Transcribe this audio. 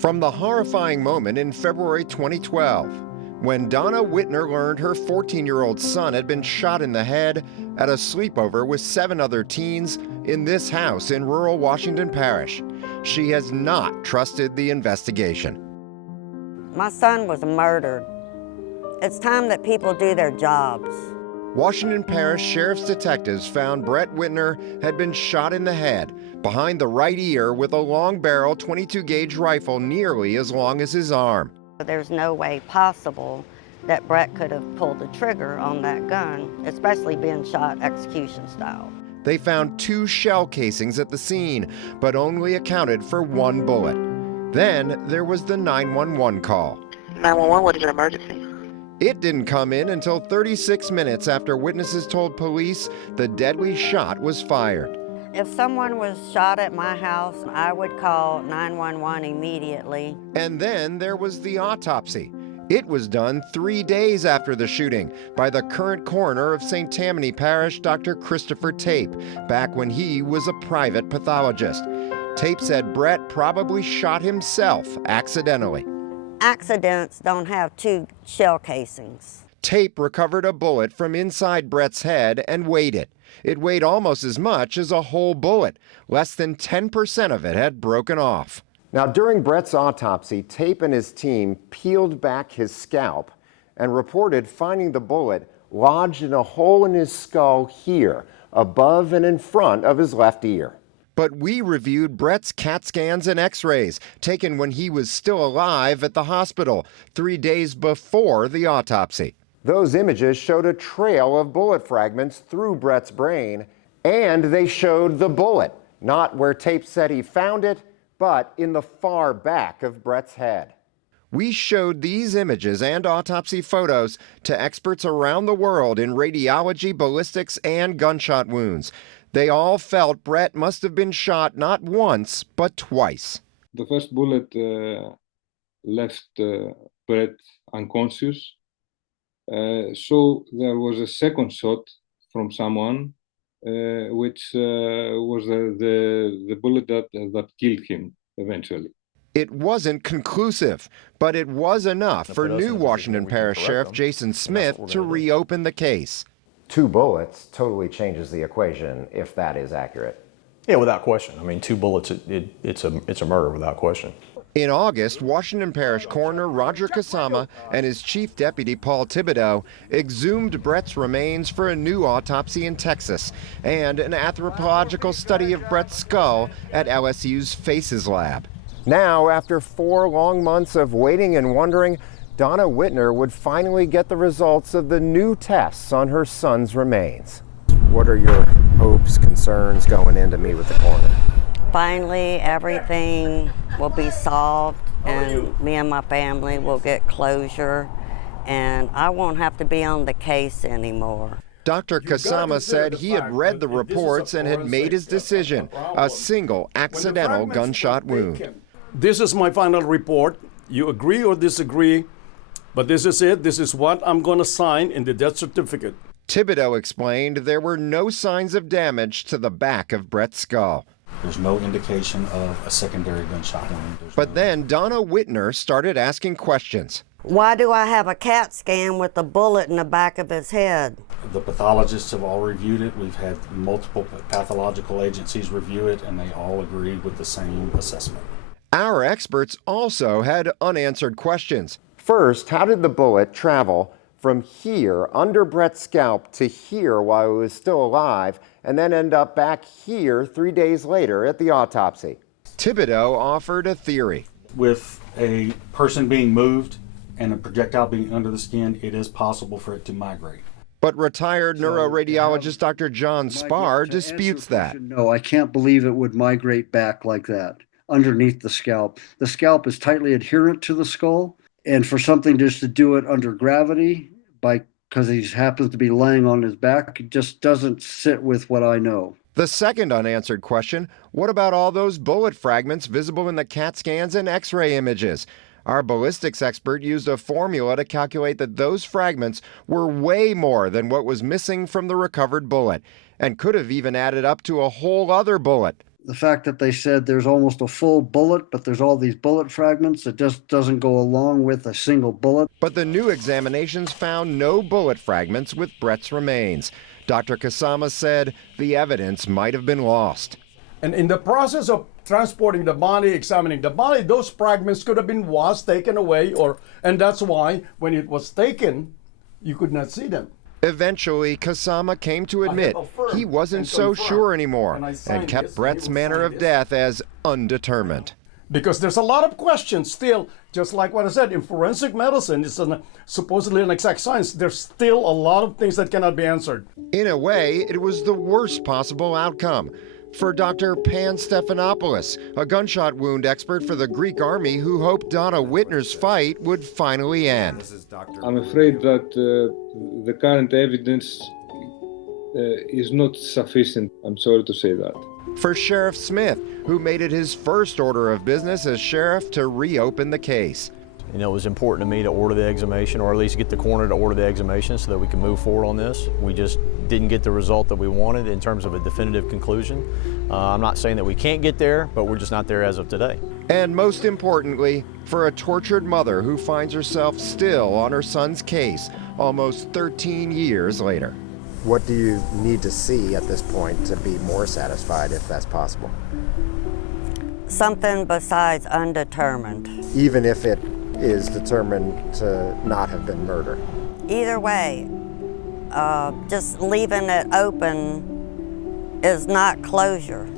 From the horrifying moment in February 2012, when Donna Whitner learned her 14-year-old son had been shot in the head at a sleepover with 7 other teens in this house in rural Washington Parish, she has not trusted the investigation. My son was murdered. It's time that people do their jobs. Washington Parish Sheriff's detectives found Brett Whitner had been shot in the head, behind the right ear, with a long-barrel 22-gauge rifle nearly as long as his arm. There's no way possible that Brett could have pulled the trigger on that gun, especially being shot execution style. They found 2 shell casings at the scene, but only accounted for 1 bullet. Then there was the 911 call. 911, what is your emergency? It didn't come in until 36 minutes after witnesses told police the deadly shot was fired. If someone was shot at my house, I would call 911 immediately. And then there was the autopsy. It was done 3 days after the shooting by the current coroner of St. Tammany Parish, Dr. Christopher Tape, back when he was a private pathologist. Tape said Brett probably shot himself accidentally. Accidents don't have 2 shell casings. Tape recovered a bullet from inside Brett's head and weighed it. It weighed almost as much as a whole bullet. Less than 10% of it had broken off. Now, during Brett's autopsy, Tape and his team peeled back his scalp and reported finding the bullet lodged in a hole in his skull here, above and in front of his left ear. But we reviewed Brett's CAT scans and x-rays taken when he was still alive at the hospital 3 days before the autopsy. Those images showed a trail of bullet fragments through Brett's brain, and they showed the bullet, not where Tape said he found it, but in the far back of Brett's head. We showed these images and autopsy photos to experts around the world in radiology, ballistics, and gunshot wounds. They all felt Brett must have been shot not once, but twice. The first bullet left Brett unconscious. So there was a second shot from someone, which was the bullet that killed him eventually. It wasn't conclusive, but it was enough for new Washington Parish Sheriff Jason Smith to reopen the case. 2 bullets totally changes the equation, if that is accurate. Yeah, without question. I mean, 2 bullets, it's a murder without question. In August, Washington Parish Coroner Roger Kasama and his Chief Deputy Paul Thibodeau exhumed Brett's remains for a new autopsy in Texas and an anthropological study of Brett's skull at LSU's Faces Lab. Now, after 4 long months of waiting and wondering, Donna Whitner would finally get the results of the new tests on her son's remains. What are your hopes, concerns going in to meet with the coroner? Finally, everything will be solved, and me and my family will get closure, and I won't have to be on the case anymore. Dr. Kasama said he had read the reports and had made his decision, a single accidental gunshot wound. This is my final report. You agree or disagree, but this is it. This is what I'm going to sign in the death certificate. Thibodeau explained there were no signs of damage to the back of Brett's skull. There's no indication of a secondary gunshot wound. But then Donna Whitner started asking questions. Why do I have a CAT scan with a bullet in the back of his head? The pathologists have all reviewed it. We've had multiple pathological agencies review it, and they all agreed with the same assessment. Our experts also had unanswered questions. First, how did the bullet travel from here under Brett's scalp to here while he was still alive, and then end up back here 3 days later at the autopsy? Thibodeau offered a theory. With a person being moved and a projectile being under the skin, it is possible for it to migrate. But retired neuroradiologist Dr. John Spar disputes that. No, I can't believe it would migrate back like that underneath the scalp. The scalp is tightly adherent to the skull, and for something just to do it under gravity because he happens to be laying on his back, it just doesn't sit with what I know. The second unanswered question, what about all those bullet fragments visible in the CAT scans and x-ray images? Our ballistics expert used a formula to calculate that those fragments were way more than what was missing from the recovered bullet, and could have even added up to a whole other bullet. The fact that they said there's almost a full bullet, but there's all these bullet fragments, it just doesn't go along with a single bullet. But the new examinations found no bullet fragments with Brett's remains. Dr. Kasama said the evidence might have been lost. And in the process of transporting the body, examining the body, those fragments could have been washed, taken away, and that's why when it was taken, you could not see them. Eventually, Kasama came to admit he wasn't so sure anymore and kept Brett's manner of death as undetermined. Because there's a lot of questions still, just like what I said, in forensic medicine, it's supposedly an exact science. There's still a lot of things that cannot be answered. In a way, it was the worst possible outcome. For Dr. Pan Stephanopoulos, a gunshot wound expert for the Greek army who hoped Donna Whitner's fight would finally end. I'm afraid that the current evidence is not sufficient. I'm sorry to say that. For Sheriff Smith, who made it his first order of business as sheriff to reopen the case. You know, it was important to me to order the exhumation, or at least get the coroner to order the exhumation so that we can move forward on this. We just didn't get the result that we wanted in terms of a definitive conclusion. I'm not saying that we can't get there, but we're just not there as of today. And most importantly, for a tortured mother who finds herself still on her son's case almost 13 years later. What do you need to see at this point to be more satisfied, if that's possible? Something besides undetermined. Even if it is determined to not have been murder. Either way, just leaving it open is not closure.